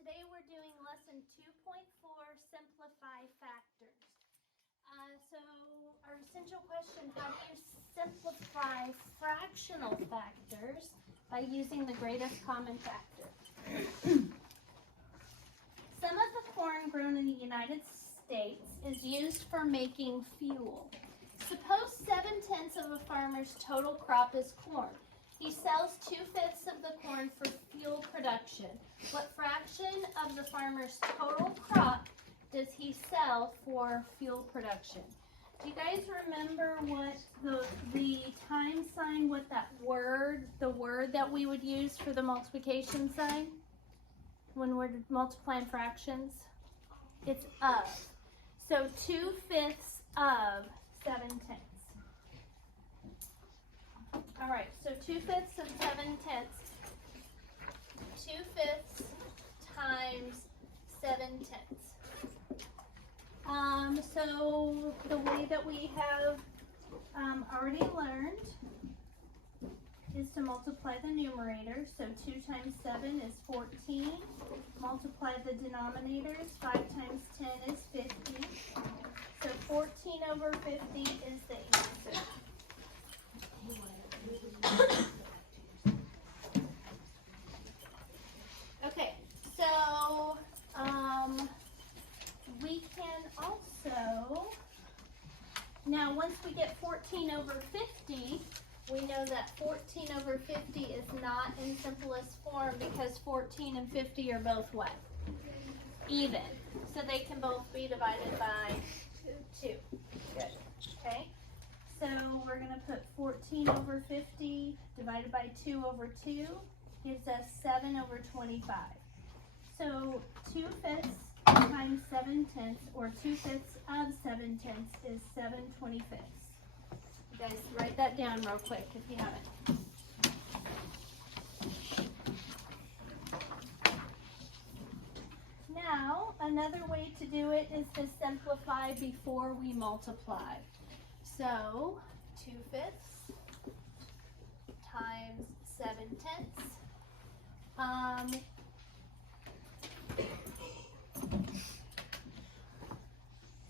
today we're doing lesson 2.4, Simplify Factors. So our essential question, how do you simplify fractional factors by using the greatest common factor? Some of the corn grown in the United States is used for making fuel. Suppose 7/10 of a farmer's total crop is corn. He sells 2/5 of the corn for fuel production. What fraction of the farmer's total crop does he sell for fuel production? Do you guys remember what the time sign, what that word, the word that we would use for the multiplication sign when we're multiplying fractions? It's of. So 2/5 of 7/10. All right, so 2/5 of 7/10. 2/5 times 7/10. So the way that we have already learned is to multiply the numerator. So 2 times 7 is 14. Multiply the denominators. 5 times 10 is 50. So 14 over 50 is the answer. Okay, so we can also, now once we get 14 over 50, we know that 14 over 50 is not in simplest form because 14 and 50 are both what? Even. So they can both be divided by 2. Good. Okay. So we're going to put 14 over 50 divided by 2 over 2 gives us 7 over 25. So 2/5 times 7/10, or 2/5 of 7/10 is 7/25. You guys write that down real quick if you haven't. Now, another way to do it is to simplify before we multiply. So 2/5 times 7/10.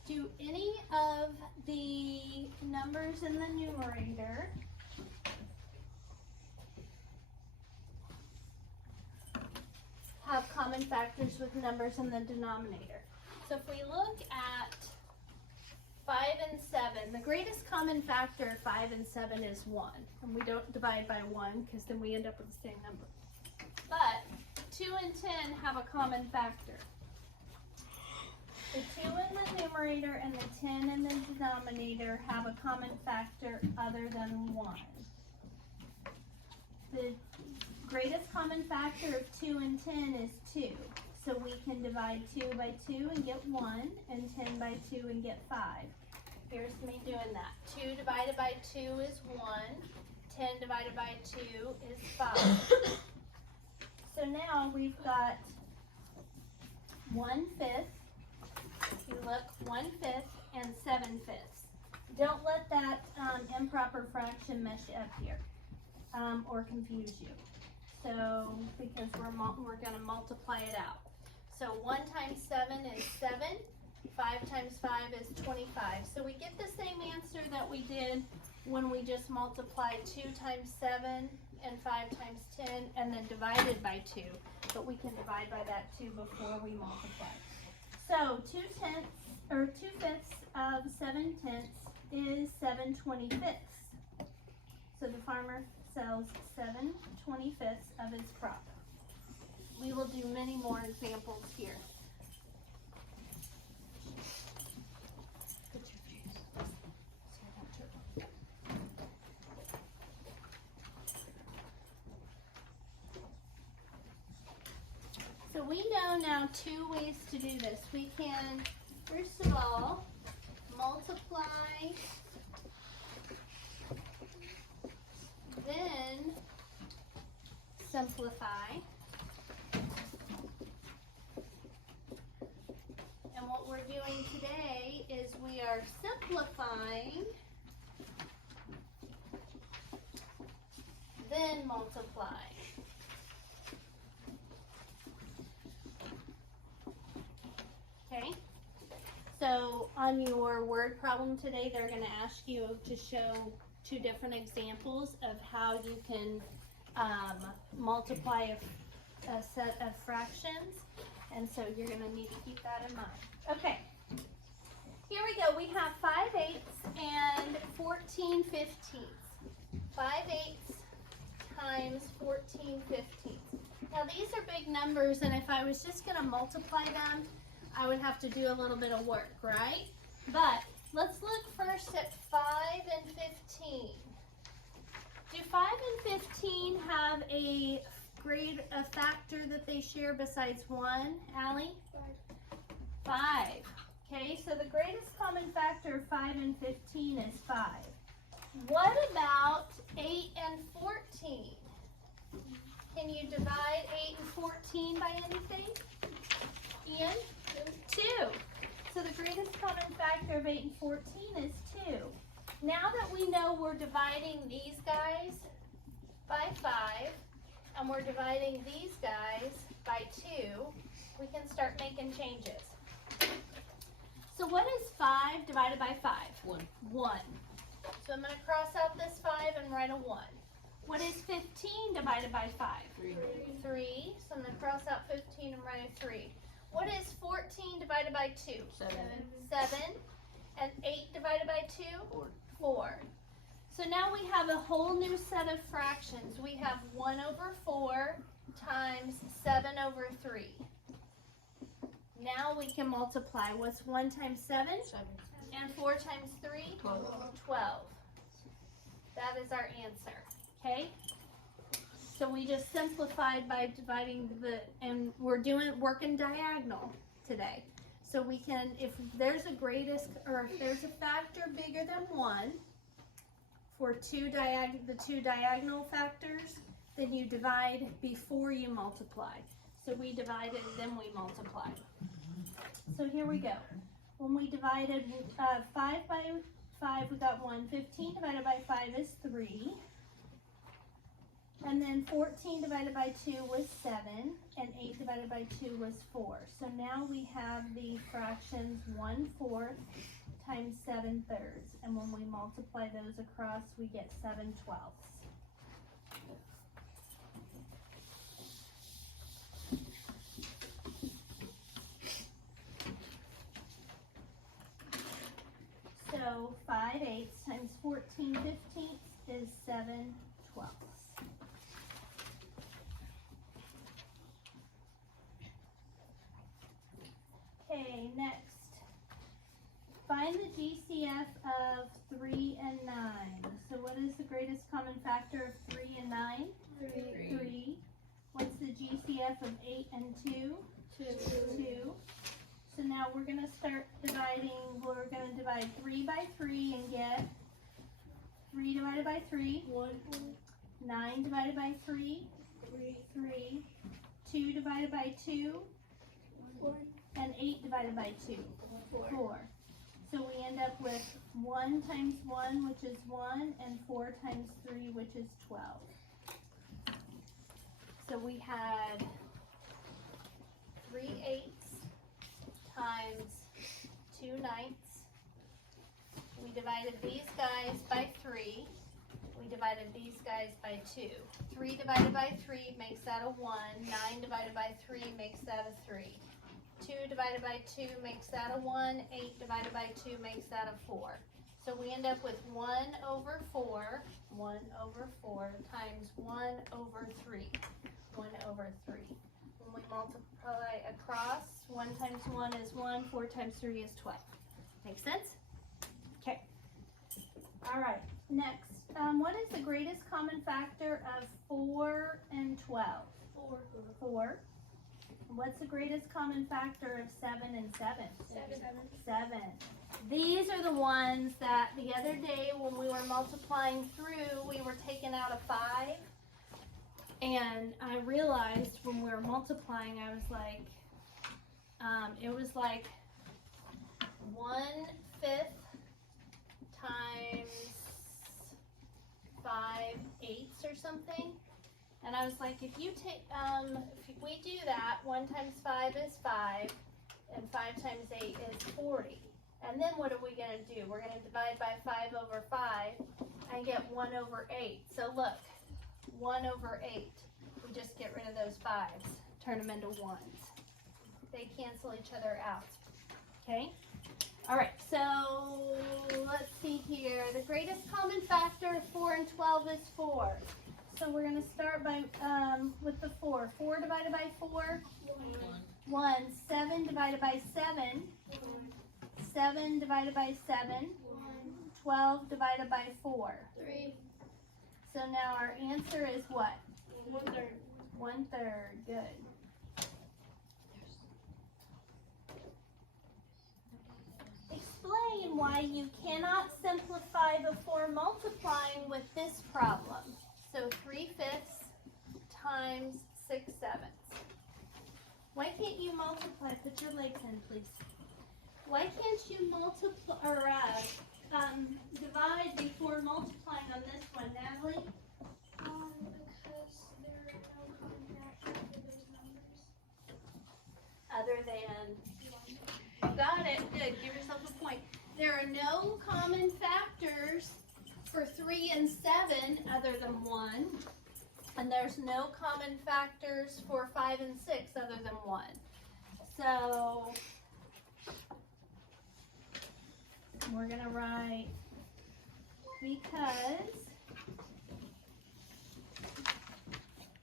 Do any of the numbers in the numerator have common factors with numbers in the denominator? So if we look at 5 and 7, the greatest common factor of 5 and 7 is 1. And we don't divide by 1 because then we end up with the same number. But 2 and 10 have a common factor. The 2 in the numerator and the 10 in the denominator have a common factor other than 1. The greatest common factor of 2 and 10 is 2. So we can divide 2 by 2 and get 1, and 10 by 2 and get 5. Here's me doing that. 2 divided by 2 is 1. 10 divided by 2 is 5. So now we've got 1/5. If you look, 1/5 and 7/5. Don't let that improper fraction mess you up here or confuse you. So, because we're going to multiply it out. So 1 times 7 is 7. 5 times 5 is 25. So we get the same answer that we did when we just multiplied 2 times 7 and 5 times 10 and then divided by 2. But we can divide by that too before we multiply. So 2/5 of 7/10 is 7/25. So the farmer sells 7/25 of his crop. We will do many more examples here. So we know now 2 ways to do this. We can, first of all, multiply, then simplify. And what we're doing today is we are simplifying, then multiply. So on your word problem today, they're going to ask you to show 2 different examples of how you can multiply a set of fractions. And so you're going to need to keep that in mind. Okay, here we go. We have 5/8 and 14/15. 5/8 times 14/15. Now these are big numbers, and if I was just going to multiply them, I would have to do a little bit of work, right? But let's look first at 5 and 15. Do 5 and 15 have a factor that they share besides 1, Allie? 5. Okay, so the greatest common factor of 5 and 15 is 5. What about 8 and 14? Can you divide 8 and 14 by anything? Ian? 2. So the greatest common factor of 8 and 14 is 2. Now that we know we're dividing these guys by 5, and we're dividing these guys by 2, we can start making changes. So what is 5 divided by 5? 1. 1. So I'm going to cross out this 5 and write a 1. What is 15 divided by 5? 3. 3. So I'm going to cross out 15 and write a 3. What is 14 divided by 2? 7. 7. And 8 divided by 2? 4. 4. So now we have a whole new set of fractions. We have 1/4 times 7/3. Now we can multiply. What's 1 times 7? 7. And 4 times 3? 12. 12. That is our answer. Okay? So we just simplified by dividing and we're working diagonal today. So we can, if there's a factor bigger than 1 for the 2 diagonal factors, then you divide before you multiply. So we divided, then we multiplied. So here we go. When we divided 5 by 5, we got 1. 15 divided by 5 is 3. And then 14 divided by 2 was 7. And 8 divided by 2 was 4. So now we have the fractions 1/4 times 7/3. And when we multiply those across, we get 7/12. So 5/8 times 14/15 is 7/12. Okay, next. Find the GCF of 3 and 9. So what is the greatest common factor of 3 and 9? 3. What's the GCF of 8 and 2? 2. So now we're going to start dividing. We're going to divide 3 by 3 and get 3 divided by 3. 1. 9 divided by 3. 3. 2 divided by 2. 1. And 8 divided by 2. 4. So we end up with 1 times 1, which is 1, and 4 times 3, which is 12. So we had 3/8 times 2/9. We divided these guys by 3. We divided these guys by 2. 3 divided by 3 makes that a 1. 9 divided by 3 makes that a 3. 2 divided by 2 makes that a 1. 8 divided by 2 makes that a 4. So we end up with 1/4. 1/4 times 1/3. 1/3. When we multiply across, 1 times 1 is 1. 4 times 3 is 12. Make sense? Okay. All right. Next. What is the greatest common factor of 4 and 12? 4. What's the greatest common factor of 7 and 7? 7. These are the ones that the other day when we were multiplying through, we were taking out a 5. And I realized when we were multiplying, I was like, it was like 1/5 times 5/8 or something. And I was like, if we do that, 1 times 5 is 5, and 5 times 8 is 40. And then what are we going to do? We're going to divide by 5 over 5 and get 1 over 8. So look, 1 over 8. We just get rid of those 5s, turn them into 1s. They cancel each other out. Okay? All right, so let's see here. The greatest common factor of 4 and 12 is 4. So we're going to start by with the 4. 4 divided by 4? 1. 7 divided by 7? 7 divided by 7? 12 divided by 4? 3. So now our answer is what? 1/3. 1/3. Good. Explain why you cannot simplify before multiplying with this problem. So 3/5 times 6/7. Why can't you multiply? Put your legs in, please. Why can't you multiply or divide before multiplying on this one, Natalie? Because there are no common factors for those numbers. Other than, you got it, good, give yourself a point. There are no common factors for 3 and 7 other than 1. And there's no common factors for 5 and 6 other than 1. So, we're going to write because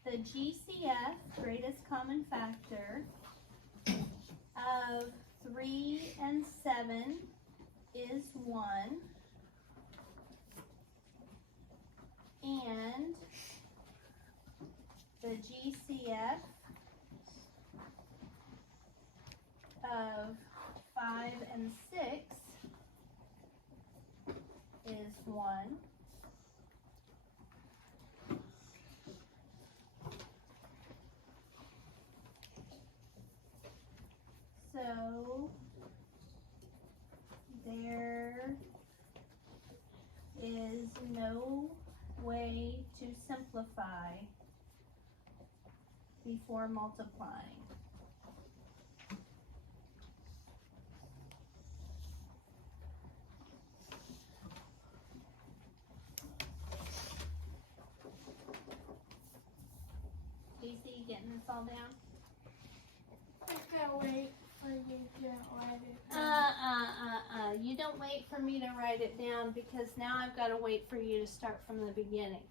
the GCF, greatest common factor, of 3 and 7 is 1, and the GCF of 5 and 6 is 1. So there is no way to simplify before multiplying. Casey, you getting this all down? I gotta wait for you to write it down. You don't wait for me to write it down because now I've got to wait for you to start from the beginning.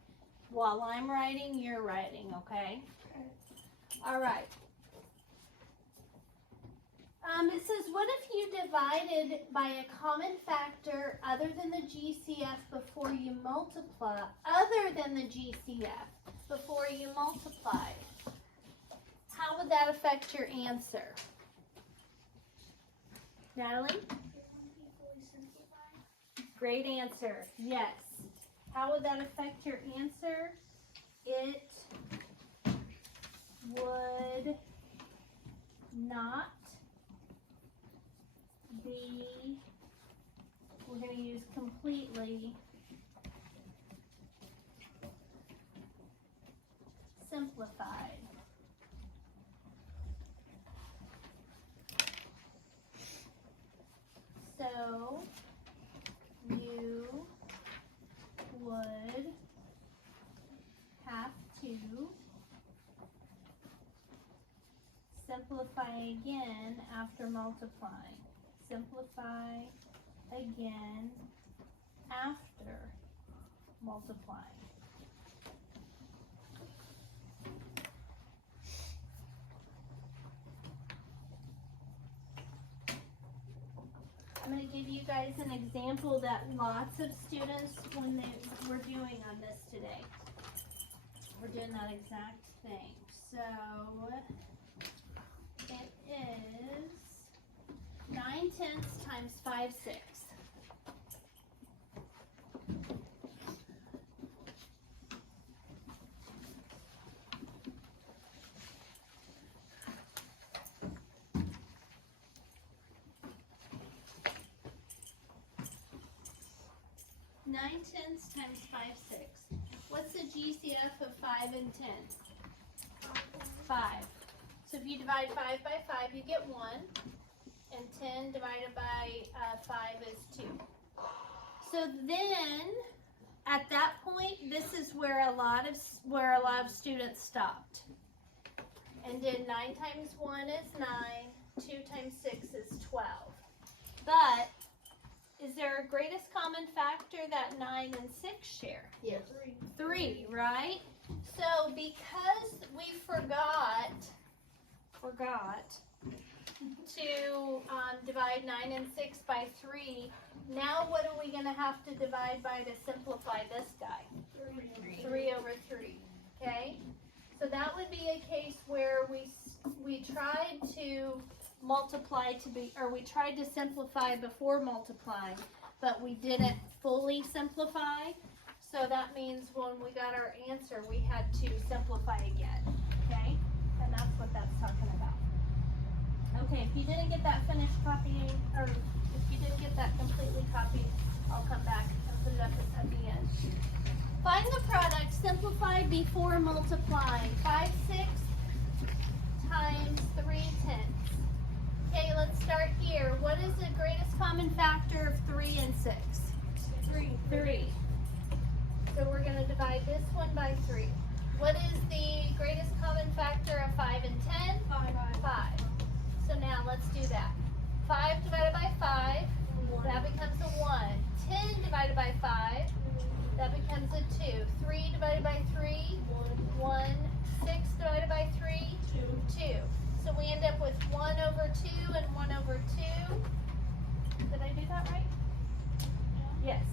While I'm writing, you're writing, okay? Okay. All right. It says, what if you divided by a common factor other than the GCF before you multiply, other than the GCF before you multiply? How would that affect your answer? Natalie? It won't be fully simplified. Great answer. Yes. How would that affect your answer? It would not be, we're going to use completely simplified. So you would have to simplify again after multiplying. Simplify again after multiplying. I'm going to give you guys an example that lots of students, when they were doing on this today, we're doing that exact thing. So it is 9/10 times 5/6. Times 5/6. What's the GCF of 5 and 10? 5. So if you divide 5 by 5, you get 1. and 10 divided by 5 is 2. So then, at that point, this is where a lot of students stopped and did 9 times 1 is 9, 2 times 6 is 12. But is there a greatest common factor that 9 and 6 share? Yes. 3, right? So because we forgot to divide 9 and 6 by 3, now what are we going to have to divide by to simplify this guy? 3 over 3, okay? So that would be a case where we tried to multiply we tried to simplify before multiplying, but we didn't fully simplify. So that means when we got our answer, we had to simplify again, okay? And that's what that's talking about. Okay, if you didn't get that finished copying, or if you didn't get that completely copied, I'll come back and put it up at the end. Find the product, simplify before multiplying. 5 sixths times 3 tenths. Okay, let's start here. What is the greatest common factor of 3 and 6? 3. So we're going to divide this one by 3. What is the greatest common factor of 5 and 10? 5. So now let's do that. 5 divided by 5, that becomes a 1. 10 divided by 5, that becomes a 2. 3 divided by 3, 1. 6 divided by 3, 2. So we end up with 1 over 2 and 1 over 2. Did I do that right? Yes.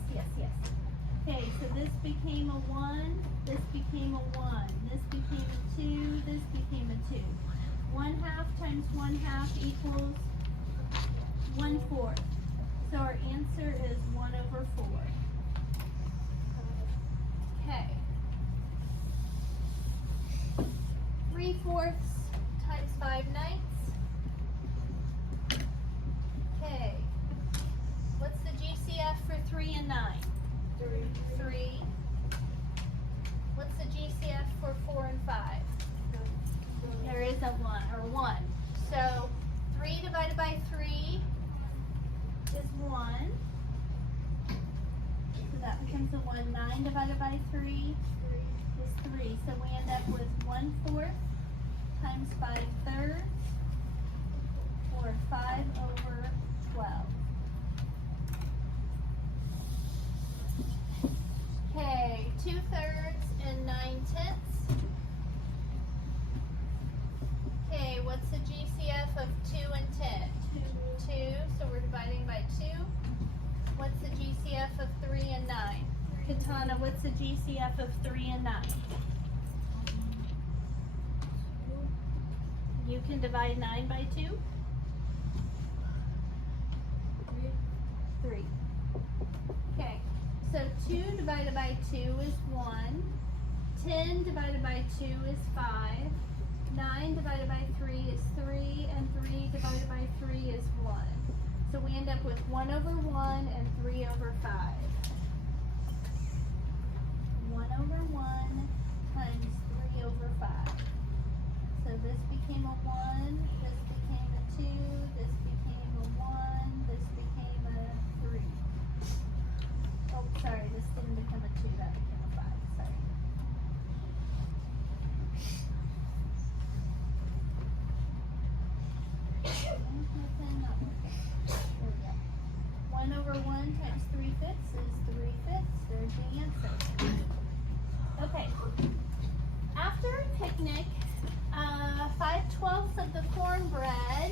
Okay, so this became a 1, this became a 1, this became a 2, this became a 2. 1/2 times 1/2 equals 1/4. So our answer is 1 over 4. Okay. 3/4 times 5/9. Okay. What's the GCF for 3 and 9? 3. What's the GCF for 4 and 5? There is a 1. So 3 divided by 3 is 1. So that becomes a 1. 9 divided by 3 is 3. So we end up with 1/4 times 5/3, or 5 over 12. Okay, 2/3 and 9/10. Okay, what's the GCF of 2 and 10? 2, so we're dividing by 2. What's the GCF of 3 and 9? Katana, what's the GCF of 3 and 9? You can divide 9 by 2? 3. Okay, so 2 divided by 2 is 1. 10 divided by 2 is 5. 9 divided by 3 is 3, and 3 divided by 3 is 1. So we end up with 1 over 1 and 3 over 5. 1 over 1 times 3 over 5. So this became a 1, this became a 2, this became a 1, this became a 3. Oh, sorry, this didn't become a 2, that became a 5, sorry. There we go. 1 over 1 times 3/5 is 3/5. There's the answer. Okay. After a picnic, 5/12 of the cornbread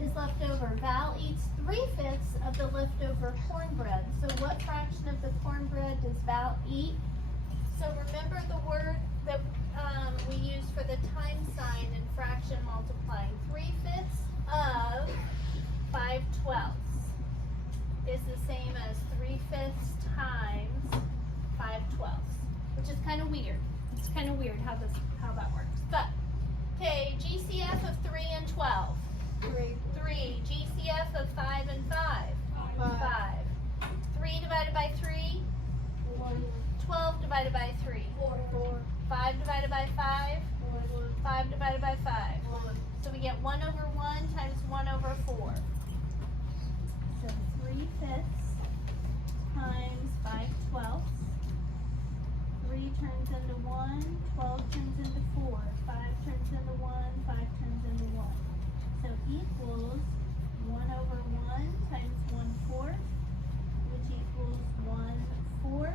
is left over. Val eats 3/5 of the leftover cornbread. So what fraction of the cornbread does Val eat? So remember the word that we use for the time sign in fraction multiplying. 3/5 of 5/12 is the same as 3/5 times 5/12, which is kind of weird. It's kind of weird how that works. But okay, GCF of 3 and 12. 3. GCF of 5 and 5. 5. 3 divided by 3. 1. 12 divided by 3. 4. 5 divided by 5. 5 divided by 5. So we get 1 over 1 times 1 over 4. So 3/5 times 5/12. 3 turns into 1, 12 turns into 4, 5 turns into 1, 5 turns into 1. So equals 1 over 1 times 1/4, which equals 1/4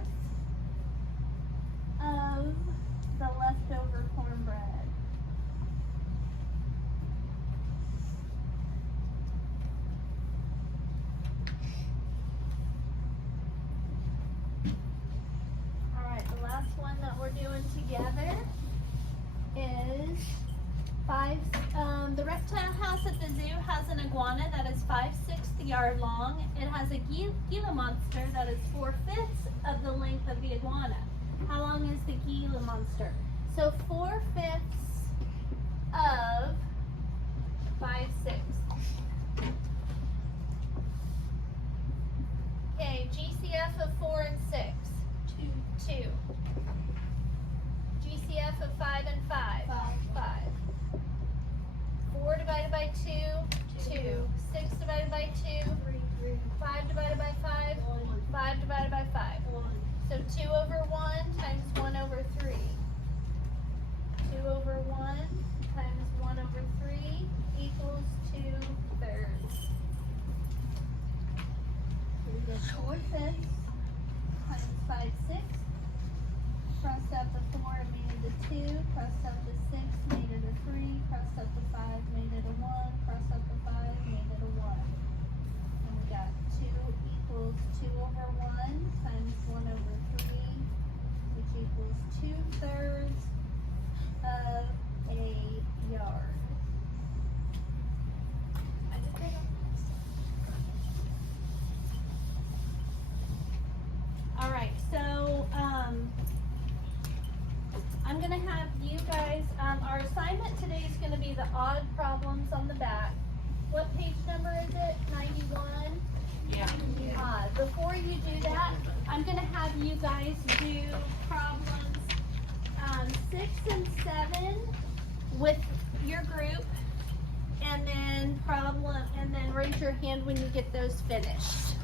of the leftover cornbread. Alright, the last one that we're doing together is the reptile house at the zoo has an iguana that is 5/6 yard long. It has a Gila monster that is 4/5 of the length of the iguana. How long is the Gila monster? So 4/5 of 5/6. Okay, GCF of 4 and 6. 2. GCF of 5 and 5. 5. 4 divided by 2, 2. 6 divided by 2, 5 divided by 5, 5 divided by 5. So 2 over 1 times 1 over 3. 2 over 1 times 1 over 3 equals 2/3. So we get 4/5 times 5/6. Crossed out the 4 and made it a 2. Crossed out the 6, made it a 3. Crossed out the 5, made it a 1. Crossed out the 5, made it a 1. And we got 2 equals 2 over 1 times 1 over 3, which equals 2/3 of a yard. All right, so I'm gonna have you guys, our assignment today is gonna be the odd problems on the back. What page number is it? 91? Yeah. Odd. Before you do that, I'm gonna have you guys do problems 6 and 7 with your group, and then raise your hand when you get those finished.